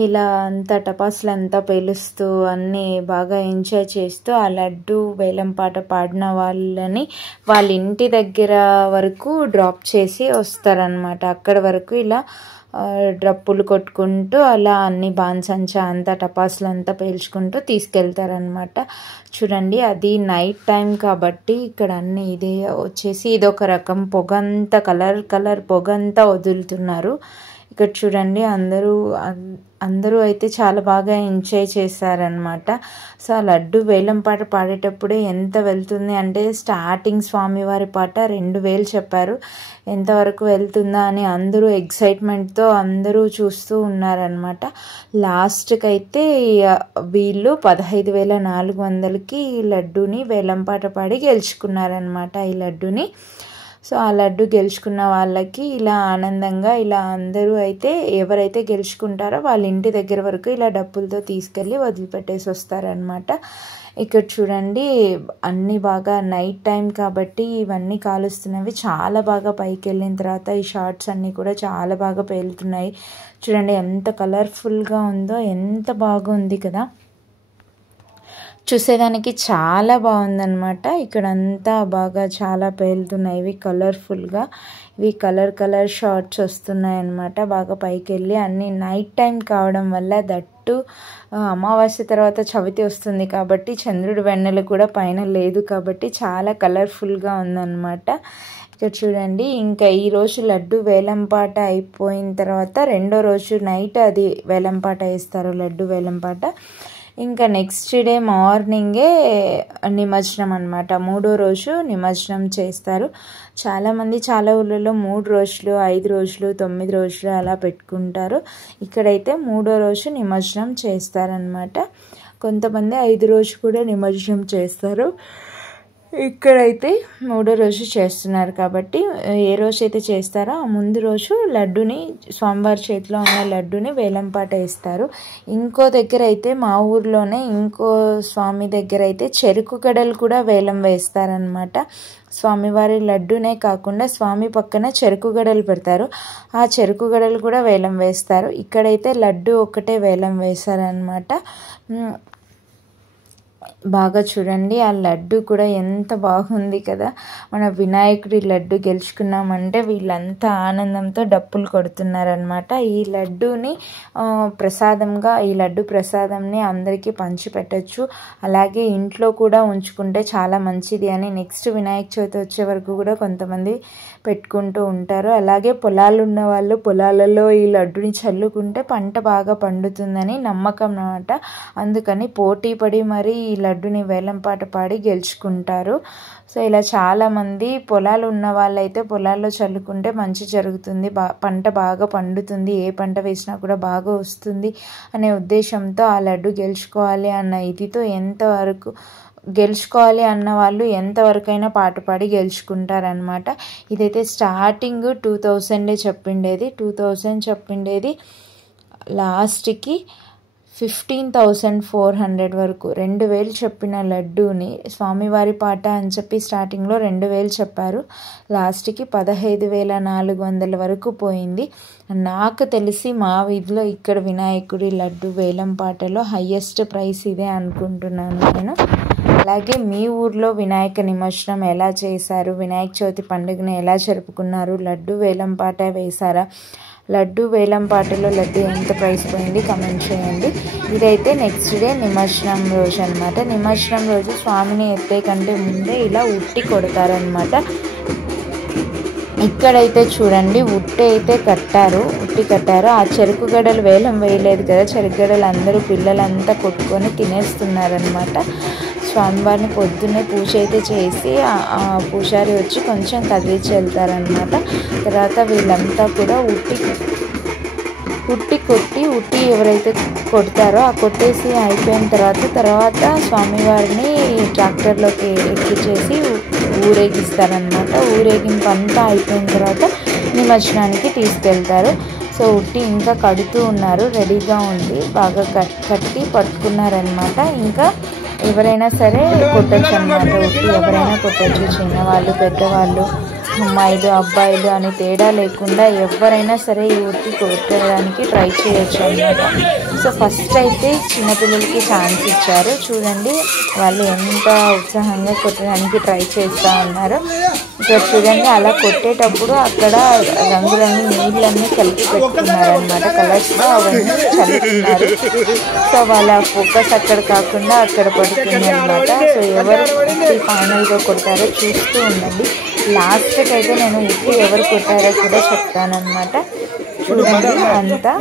ఇలా అంతా టపాసులు అంతా పేలుస్తూ అన్నీ బాగా ఎంజాయ్ చేస్తూ ఆ లడ్డు వేలం పాట పాడిన వాళ్ళని వాళ్ళ ఇంటి దగ్గర వరకు డ్రాప్ చేసి వస్తారనమాట. అక్కడ వరకు ఇలా డ్రప్పులు కొట్టుకుంటూ అలా అన్ని బాన్సంచా అంతా టపాసులు అంతా పేల్చుకుంటూ తీసుకెళ్తారనమాట. చూడండి, అది నైట్ టైం కాబట్టి ఇక్కడ అన్ని ఇది వచ్చేసి ఇదొక రకం పొగంతా కలర్ పొగంతా వదులుతున్నారు. ఇక్కడ చూడండి, అందరూ అయితే చాలా బాగా ఎంజాయ్ చేశారనమాట. సో ఆ లడ్డు వేలం పాట పాడేటప్పుడే ఎంత వెళ్తుంది అంటే స్టార్టింగ్ స్వామివారి పాట 2000 చెప్పారు. ఎంతవరకు వెళ్తుందా అని అందరూ ఎక్సైట్మెంట్తో అందరూ చూస్తూ ఉన్నారనమాట. లాస్ట్కి అయితే వీళ్ళు 15,400కి ఈ లడ్డూని వేలం పాట పాడి గెలుచుకున్నారనమాట ఈ లడ్డూని. సో ఆ లడ్డు గెలుచుకున్న వాళ్ళకి ఇలా ఆనందంగా ఇలా అందరూ అయితే ఎవరైతే గెలుచుకుంటారో వాళ్ళ ఇంటి దగ్గర వరకు ఇలా డప్పులతో తీసుకెళ్ళి వదిలిపెట్టేసి వస్తారనమాట. ఇక్కడ చూడండి, అన్నీ బాగా నైట్ టైం కాబట్టి ఇవన్నీ కాలుస్తున్నవి చాలా బాగా పైకి వెళ్ళిన తర్వాత ఈ షార్ట్స్ అన్నీ కూడా చాలా బాగా పేలుతున్నాయి. చూడండి ఎంత కలర్ఫుల్గా ఉందో, ఎంత బాగుంది కదా, చూసేదానికి చాలా బాగుందన్నమాట. ఇక్కడంతా బాగా చాలా పేలుతున్నాయి, ఇవి కలర్ఫుల్గా, ఇవి కలర్ షార్ట్స్ వస్తున్నాయి అన్నమాట. బాగా పైకి వెళ్ళి అన్నీ నైట్ టైం కావడం వల్ల, దట్టు అమావాస్య తర్వాత చవితి వస్తుంది కాబట్టి చంద్రుడి వెన్నెల కూడా పైన లేదు కాబట్టి చాలా కలర్ఫుల్గా ఉందన్నమాట. ఇక్కడ చూడండి, ఇంకా ఈరోజు లడ్డు వేలంపాట అయిపోయిన తర్వాత రెండో రోజు నైట్ అది వేలంపాట వేస్తారు, లడ్డు వేలంపాట. ఇంకా నెక్స్ట్ డే మార్నింగే నిమజ్జనం అనమాట. మూడో రోజు నిమజ్జనం చేస్తారు. చాలామంది చాలా ఊళ్ళలో 3 రోజులు, 5 రోజులు, 9 రోజులు అలా పెట్టుకుంటారు. ఇక్కడైతే మూడో రోజు నిమజ్జనం చేస్తారనమాట. కొంతమంది 5 రోజు కూడా నిమజ్జనం చేస్తారు. ఇక్కడైతే మూడో రోజు చేస్తున్నారు కాబట్టి ఏ రోజైతే చేస్తారో ఆ ముందు రోజు లడ్డుని, స్వామివారి చేతిలో ఉన్న లడ్డుని వేలంపాట వేస్తారు. ఇంకో దగ్గర అయితే మా ఊర్లోనే ఇంకో స్వామి దగ్గర అయితే చెరుకు గడలు కూడా వేలం వేస్తారనమాట. స్వామివారి లడ్డునే కాకుండా స్వామి పక్కన చెరుకు గడలు పెడతారు, ఆ చెరుకు గడలు కూడా వేలం వేస్తారు. ఇక్కడైతే లడ్డు ఒక్కటే వేలం వేశారనమాట. బాగా చూడండి, ఆ లడ్డు కూడా ఎంత బాగుంది కదా. మన వినాయకుడి లడ్డు గెలుచుకున్నామంటే వీళ్ళంతా ఆనందంతో డప్పులు కొడుతున్నారనమాట. ఈ లడ్డూని ప్రసాదంగా, ఈ లడ్డు ప్రసాదంని అందరికీ పంచిపెట్టచ్చు. అలాగే ఇంట్లో కూడా ఉంచుకుంటే చాలా మంచిది అని నెక్స్ట్ వినాయక చవితి వచ్చే వరకు కూడా కొంతమంది పెట్టుకుంటూ ఉంటారు. అలాగే పొలాలు ఉన్న వాళ్ళు పొలాలలో ఈ లడ్డుని చల్లుకుంటే పంట బాగా పండుతుందని నమ్మకం అన్నమాట. అందుకని పోటీ పడి మరి ఈ లడ్డుని వేలంపాట పాడి గెలుచుకుంటారు. సో ఇలా చాలామంది పొలాలు ఉన్న వాళ్ళైతే పొలాల్లో చల్లుకుంటే మంచి జరుగుతుంది, పంట బాగా పండుతుంది, ఏ పంట వేసినా కూడా బాగా వస్తుంది అనే ఉద్దేశంతో ఆ లడ్డు గెలుచుకోవాలి అన్న ఇదితో ఎంతవరకు గెలుచుకోవాలి అన్న వాళ్ళు ఎంతవరకైనా పాట పాడి గెలుచుకుంటారనమాట. ఇదైతే స్టార్టింగ్ 2000 చెప్పిండేది, 2000 చెప్పిండేది, లాస్ట్కి 15,400 వరకు 2000 చెప్పిన లడ్డూని స్వామివారి పాట అని చెప్పి స్టార్టింగ్లో 2000 చెప్పారు, లాస్ట్కి 15,400 వరకు పోయింది. నాకు తెలిసి మా వీధిలో ఇక్కడ వినాయకుడి లడ్డు వేలం పాటలో హయ్యెస్ట్ ప్రైస్ ఇదే అనుకుంటున్నాను నేను. అలాగే మీ ఊర్లో వినాయక నిమజ్జనం ఎలా చేశారు, వినాయక చవితి పండుగను ఎలా జరుపుకున్నారు, లడ్డు వేలం పాట వేశారా, లడ్డు వేలం పాటలో లడ్డు ఎంత ప్రైస్ పోయింది కమెంట్ చేయండి. ఇదైతే నెక్స్ట్ డే నిమజ్జనం రోజు అనమాట. నిమజ్జనం రోజు స్వామిని ఎత్తే కంటే ముందే ఇలా ఉట్టి కొడతారనమాట. ఇక్కడైతే చూడండి, ఉట్టి అయితే కట్టారు. ఆ చెరుకు గడలు వేలం వేయలేదు కదా, చెరుకు గడలు అందరూ పిల్లలంతా కొట్టుకొని తినేస్తున్నారనమాట. స్వామివారిని పొద్దున్నే పూజ అయితే చేసి ఆ పూజారి వచ్చి కొంచెం కదిలించి వెళ్తారనమాట. తర్వాత వీళ్ళంతా కూడా ఉట్టి ఎవరైతే కొడతారో ఆ కొట్టేసి అయిపోయిన తర్వాత స్వామివారిని ట్రాక్టర్లోకి ఎక్కించేసి ఊరేగిస్తారనమాట. ఊరేగింపు అంతా అయిపోయిన తర్వాత నిమజ్జనానికి తీసుకెళ్తారు. సో ఉట్టి ఇంకా కడుతూ ఉన్నారు, రెడీగా ఉంది, బాగా కట్టి పట్టుకున్నారనమాట. ఇంకా ఎవరైనా సరే కొట్టచ్చు అన్నమాట, ఉట్టి ఎవరైనా కొట్టచ్చు, చిన్నవాళ్ళు పెద్దవాళ్ళు అమ్మాయిలు అబ్బాయిలు అని తేడా లేకుండా ఎవరైనా సరే ఈ ఉట్టి కొట్టడానికి ట్రై చేయొచ్చు అన్నమాట. సో ఫస్ట్ అయితే చిన్నపిల్లలకి ఛాన్స్ ఇచ్చారు. చూడండి వాళ్ళు ఎంత ఉత్సాహంగా కొట్టడానికి ట్రై చేస్తూ ఉన్నారు. ఇక్కడ చూడండి అలా కొట్టేటప్పుడు అక్కడ రంగురంగు నీళ్ళన్నీ కలిపి పెట్టుకున్నారు అనమాట. కలర్స్లో అవన్నీ చల్లుతున్నారు. సో వాళ్ళ ఫోకస్ అక్కడ కాకుండా అక్కడ పడుతుంది అనమాట. సో ఎవరు ఫైనల్గా కొడతారో చూస్తూ ఉండండి. లాస్ట్కి అయితే నేను ఉప్పు ఎవరు కొట్టారో కూడా చెప్తానమాట. చూడండి అంతా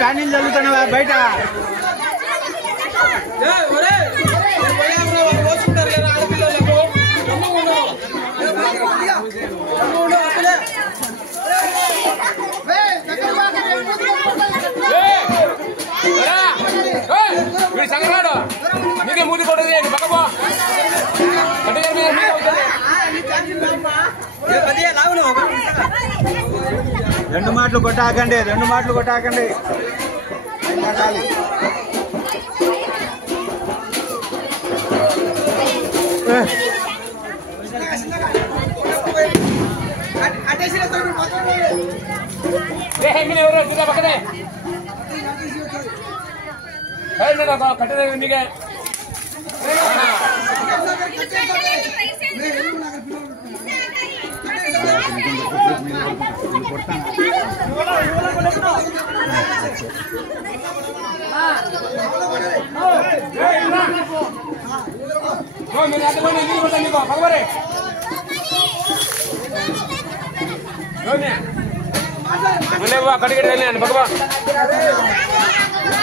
ప్యానింగ్ జరుగుతున్నా బయట రెండు మాటలు కొట్టాకండి, రెండు మాటలు కొట్టాకండి.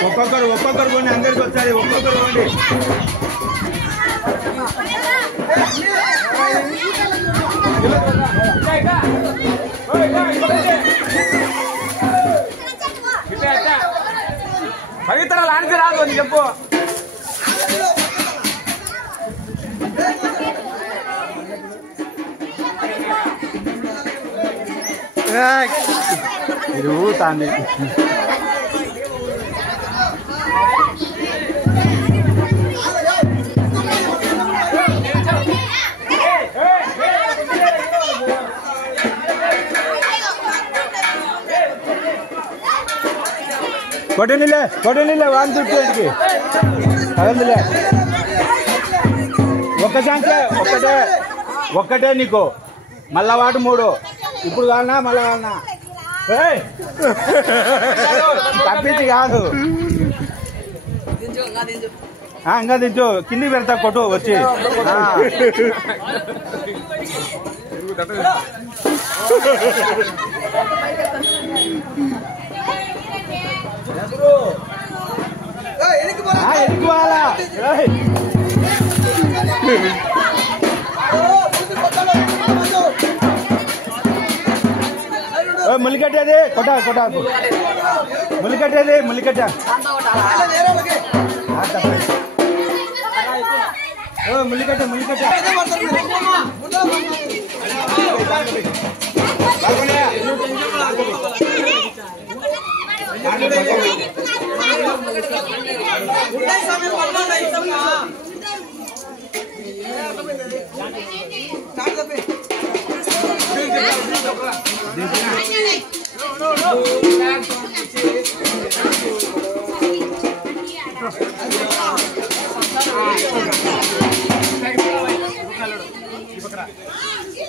ఒక్కొక్కరు ఒక్కొక్కరు కొన్ని అందరికి వచ్చాయి. ఒక్కొక్కరు కొండి. పవిత్రాలు ఆనికి రాదు అని చెప్పు. ఇది ఊతాంది. కొట్టనిలే కొట్టనిలే 150కి అదందిలే. ఒక్క ఛాన్స్ ఒక్కటే నీకు. మళ్ళా వాటు 3 ఇప్పుడు కావాలన్నా మళ్ళా కావాలన్నా తప్పించి కాదు. ఇంకా దించు కిందికి పెడతా కొట్టు వచ్చి. ఎక్కువాలా ములికట్టేది కొట్టాకు ములికట్టేది ములికట్ట ములికట్ట ములికట్ట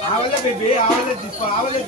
आवले बेबी आवले जिसको आवले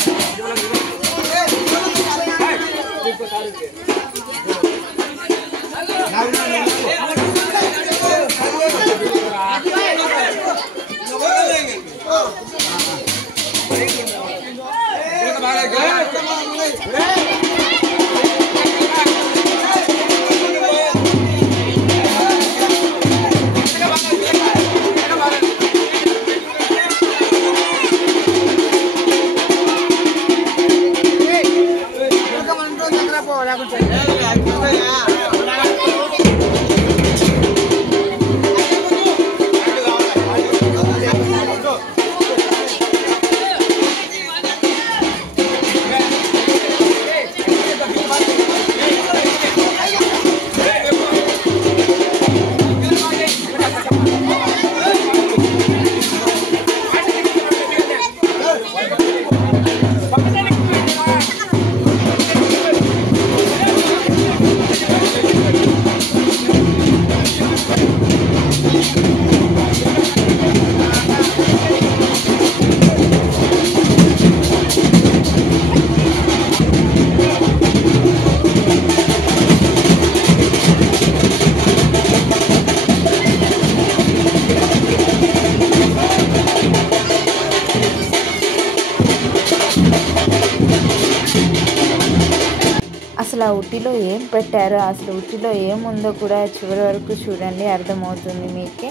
అసలు ఆ ఉట్టిలో ఏం పెట్టారో, అసలు ఉట్టిలో ఏముందో కూడా చివరి వరకు చూడండి, అర్థమవుతుంది మీకే.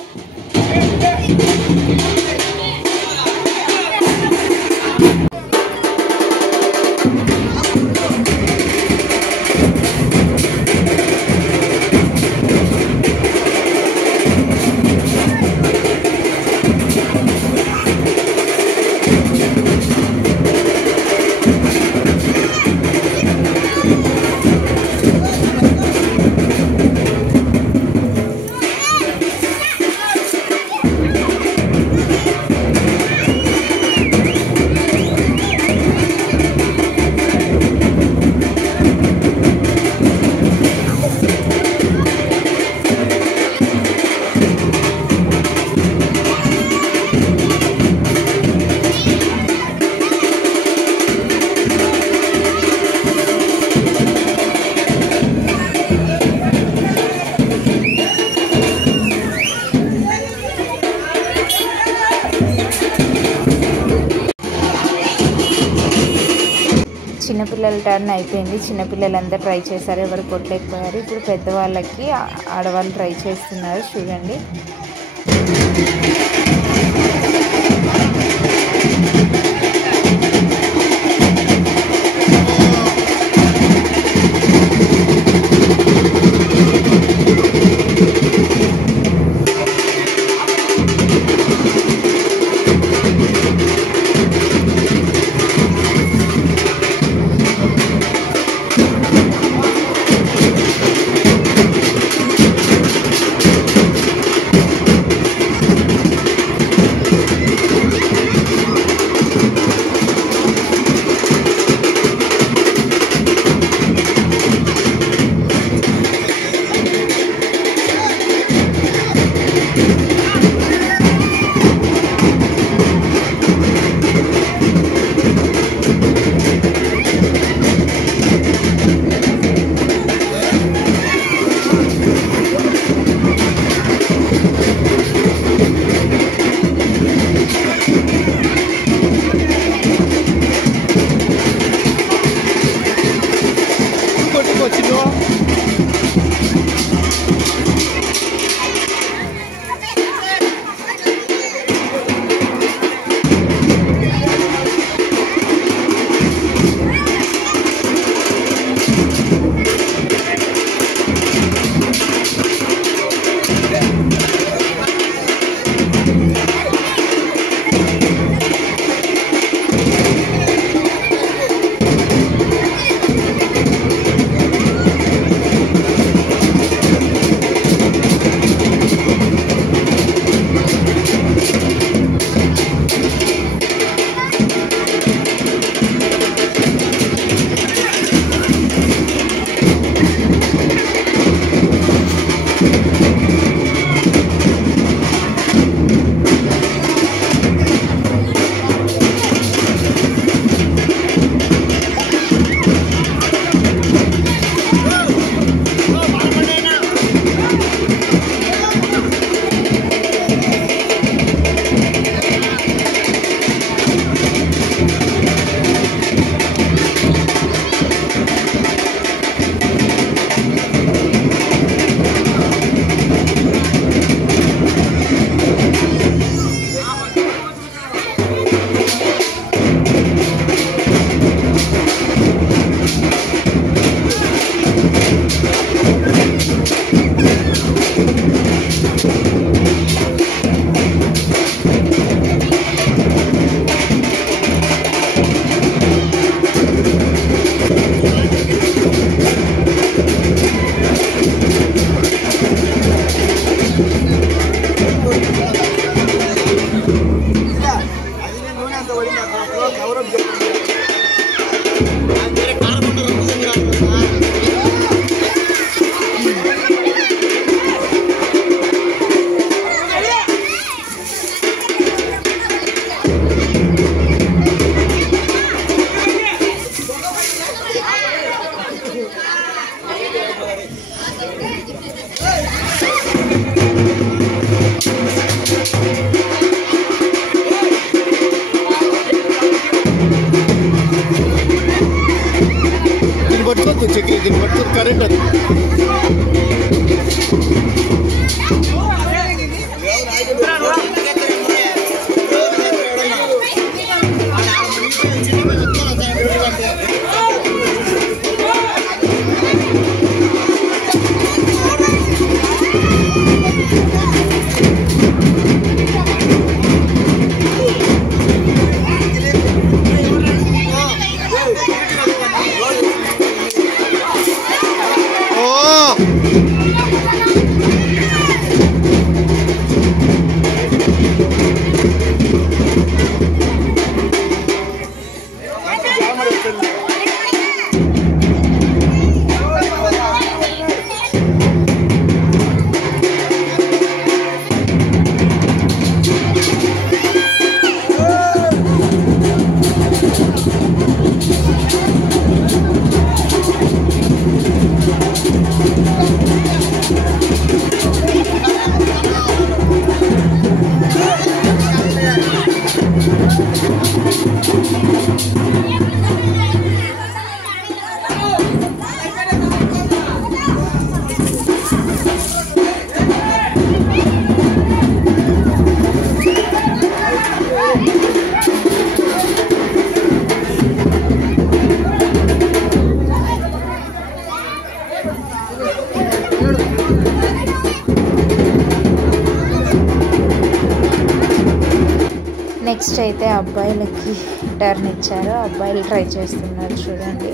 చిన్నపిల్లల టర్న్ అయిపోయింది. చిన్నపిల్లలందరూ ట్రై చేశారు, ఎవరు కొట్టలేకపోయారు. ఇప్పుడు పెద్దవాళ్ళకి ఆడవాళ్ళు ట్రై చేస్తున్నారు చూడండి. Check కరెంట్ అది నెక్స్ట్ అయితే అబ్బాయిలకి టర్న్ ఇచ్చారు. అబ్బాయిలు ట్రై చేస్తున్నారు చూడండి.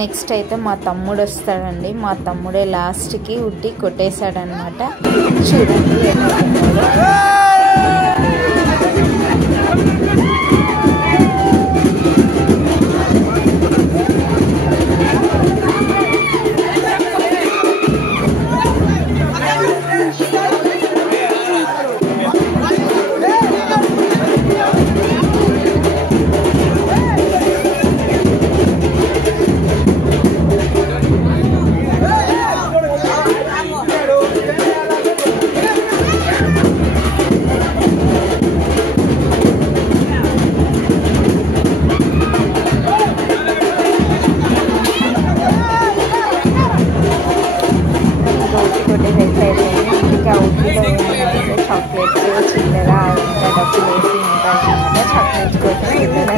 నెక్స్ట్ అయితే మా తమ్ముడు వస్తాడండి. మా తమ్ముడే లాస్ట్కి ఉట్టి కొట్టేశాడనమాట. చూడండి చాక్లెట్స్ చిల్లర ఇంకా డబ్బులు వేసి ఉంటాయన్నమాట. చాక్లెట్స్ కోసం చిల్లర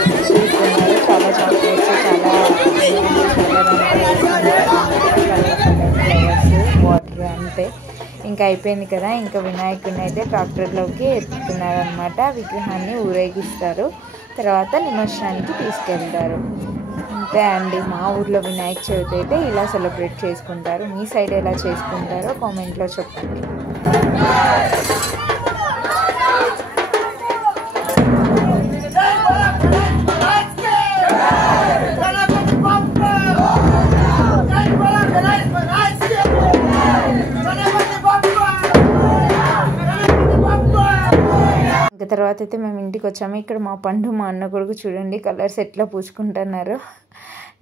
తీసుకున్నారు. చాలా చాక్లెట్స్, చాలా వాటర్ అంతే. ఇంకా అయిపోయింది కదా. ఇంకా వినాయకుడిని అయితే ట్రాక్టర్లోకి ఎత్తుతున్నారనమాట. విగ్రహాన్ని ఊరేగిస్తారు, తర్వాత నిమజ్జనానికి తీసుకెళ్తారు. అంతే అండి. మా ఊర్లో వినాయక చవితి అయితే ఇలా సెలబ్రేట్ చేసుకుంటారు. మీ సైడ్ ఎలా చేసుకుంటారో కామెంట్లో చెప్పండి. తర్వాత అయితే మేము ఇంటికి వచ్చాము. ఇక్కడ మా పండు మా అన్న కొడుకు చూడండి కలర్స్ ఎట్లా పూసుకుంటున్నారు.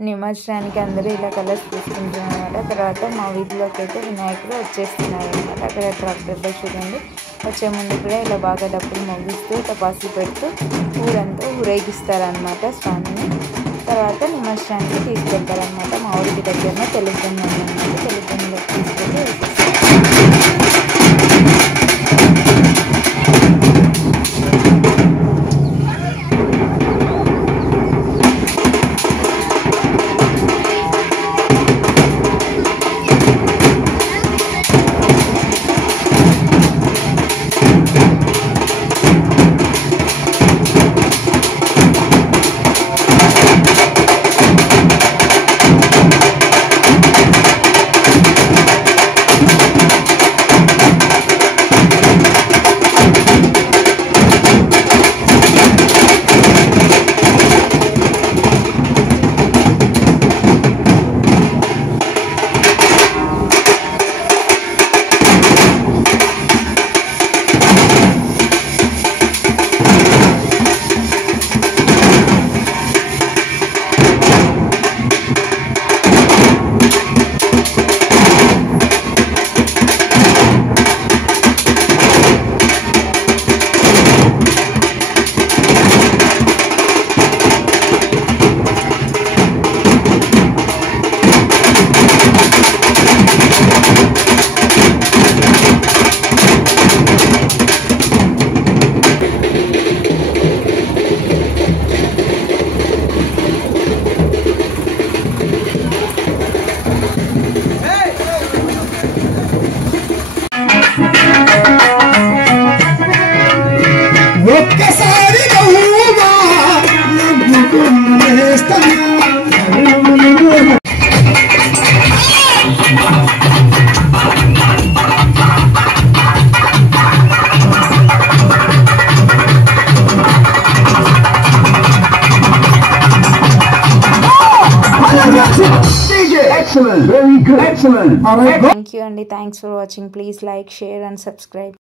నిమజ్జనానికి అందరూ ఇలా కలర్స్ పూసుకుంటున్నారు అన్నమాట. తర్వాత మా వీధిలోకి అయితే వినాయకుడు వచ్చేస్తున్నారు అనమాట. అక్కడ ట్రాక్టర్లో చూడండి వచ్చే ముందు కూడా ఇలా బాగా డబ్బులు మోగిస్తూ టపాసులు పెడుతూ ఊరంతా ఊరేగిస్తారనమాట స్వామిని. తర్వాత నిమజ్జనానికి తీసుకెళ్తారనమాట. మా ఊరికి దగ్గరనే తెలుగుదమ్మ అన్నమాట. తెలుగుదమ్మలోకి తీసుకెళ్ళి Excellent, very good, excellent. All right. Thank you, Andy. Thanks for watching. Please like, share, and subscribe.